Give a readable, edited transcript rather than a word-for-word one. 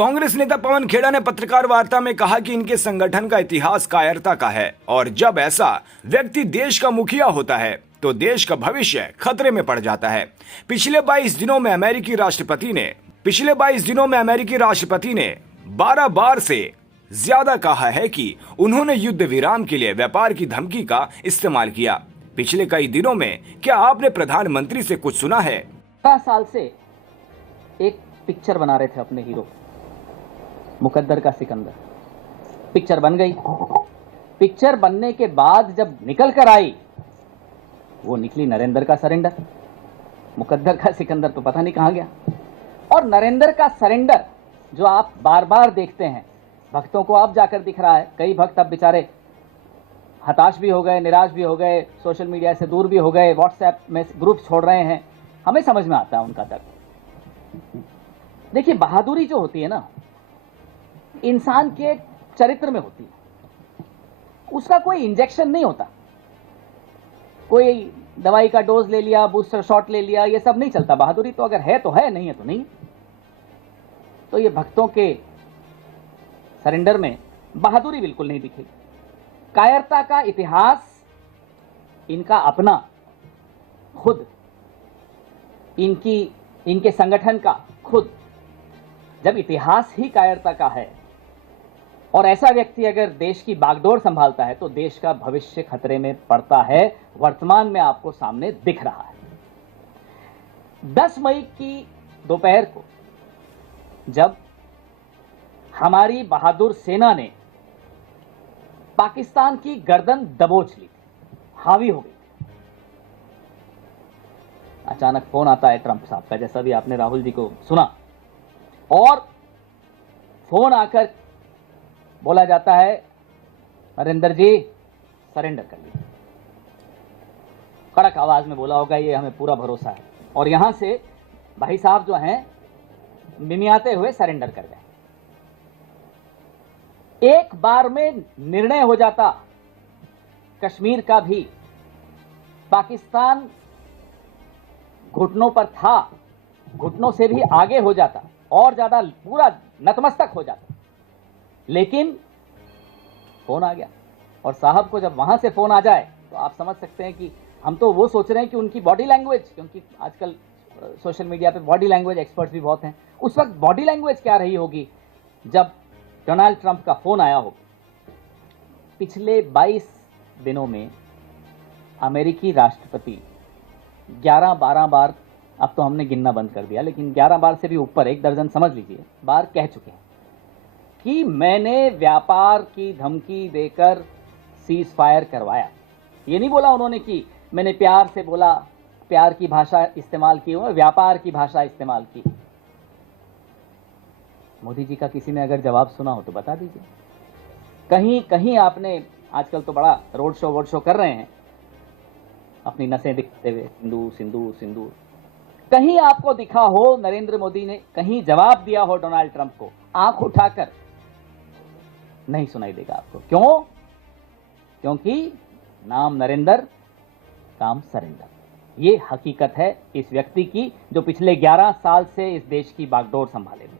कांग्रेस नेता पवन खेड़ा ने पत्रकार वार्ता में कहा कि इनके संगठन का इतिहास कायरता का है और जब ऐसा व्यक्ति देश का मुखिया होता है तो देश का भविष्य खतरे में पड़ जाता है। पिछले 22 दिनों में अमेरिकी राष्ट्रपति ने 12 बार से ज्यादा कहा है कि उन्होंने युद्ध विराम के लिए व्यापार की धमकी का इस्तेमाल किया। पिछले कई दिनों में क्या आपने प्रधानमंत्री से कुछ सुना है? 12 साल से एक पिक्चर बना रहे थे अपने हीरो मुकद्दर का सिकंदर। पिक्चर बन गई। पिक्चर बनने के बाद जब निकल कर आई वो निकली नरेंद्र का सरेंडर। मुकद्दर का सिकंदर तो पता नहीं कहां गया। और नरेंद्र का सरेंडर जो आप बार बार देखते हैं, भक्तों को अब जाकर दिख रहा है। कई भक्त अब बेचारे हताश भी हो गए, निराश भी हो गए, सोशल मीडिया से दूर भी हो गए, व्हाट्सएप में ग्रुप छोड़ रहे हैं। हमें समझ में आता है उनका दर्द। देखिए, बहादुरी जो होती है ना, इंसान के चरित्र में होती है। उसका कोई इंजेक्शन नहीं होता, कोई दवाई का डोज ले लिया, बूस्टर शॉट ले लिया, ये सब नहीं चलता। बहादुरी तो अगर है तो है, नहीं है तो नहीं। तो ये भक्तों के सरेंडर में बहादुरी बिल्कुल नहीं दिखेगी। कायरता का इतिहास इनका अपना, खुद इनके संगठन का खुद। जब इतिहास ही कायरता का है और ऐसा व्यक्ति अगर देश की बागडोर संभालता है तो देश का भविष्य खतरे में पड़ता है। वर्तमान में आपको सामने दिख रहा है। 10 मई की दोपहर को जब हमारी बहादुर सेना ने पाकिस्तान की गर्दन दबोच ली, हावी हो गई, अचानक फोन आता है ट्रंप साहब का, जैसा भी आपने राहुल जी को सुना। और फोन आकर बोला जाता है, नरेंद्र जी सरेंडर कर लीजिए। कड़क आवाज में बोला होगा, ये हमें पूरा भरोसा है। और यहां से भाई साहब जो हैं मिमियाते हुए सरेंडर कर गए। एक बार में निर्णय हो जाता कश्मीर का भी। पाकिस्तान घुटनों पर था, घुटनों से भी आगे हो जाता और ज्यादा पूरा नतमस्तक हो जाता। लेकिन फोन आ गया। और साहब को जब वहां से फोन आ जाए तो आप समझ सकते हैं कि हम तो वो सोच रहे हैं कि उनकी बॉडी लैंग्वेज, क्योंकि आजकल सोशल मीडिया पे बॉडी लैंग्वेज एक्सपर्ट्स भी बहुत हैं, उस वक्त बॉडी लैंग्वेज क्या रही होगी जब डोनाल्ड ट्रंप का फोन आया हो। पिछले 22 दिनों में अमेरिकी राष्ट्रपति 11-12 बार, अब तो हमने गिनना बंद कर दिया, लेकिन 11 बार से भी ऊपर, 1 दर्जन समझ लीजिए, बार कह चुके हैं कि मैंने व्यापार की धमकी देकर सीज फायर करवाया। ये नहीं बोला उन्होंने कि मैंने प्यार से बोला, प्यार की भाषा इस्तेमाल की, व्यापार की भाषा इस्तेमाल की। मोदी जी का किसी ने अगर जवाब सुना हो तो बता दीजिए। कहीं कहीं आपने, आजकल तो बड़ा रोड शो कर रहे हैं, अपनी नसें दिखते हुए सिंदूर सिंदूर सिंदूर, कहीं आपको दिखा हो नरेंद्र मोदी ने कहीं जवाब दिया हो डोनाल्ड ट्रंप को? आंख उठाकर नहीं सुनाई देगा आपको। क्यों? क्योंकि नाम नरेंद्र, काम सरेंडर। ये हकीकत है इस व्यक्ति की जो पिछले 11 साल से इस देश की बागडोर संभाले हुए।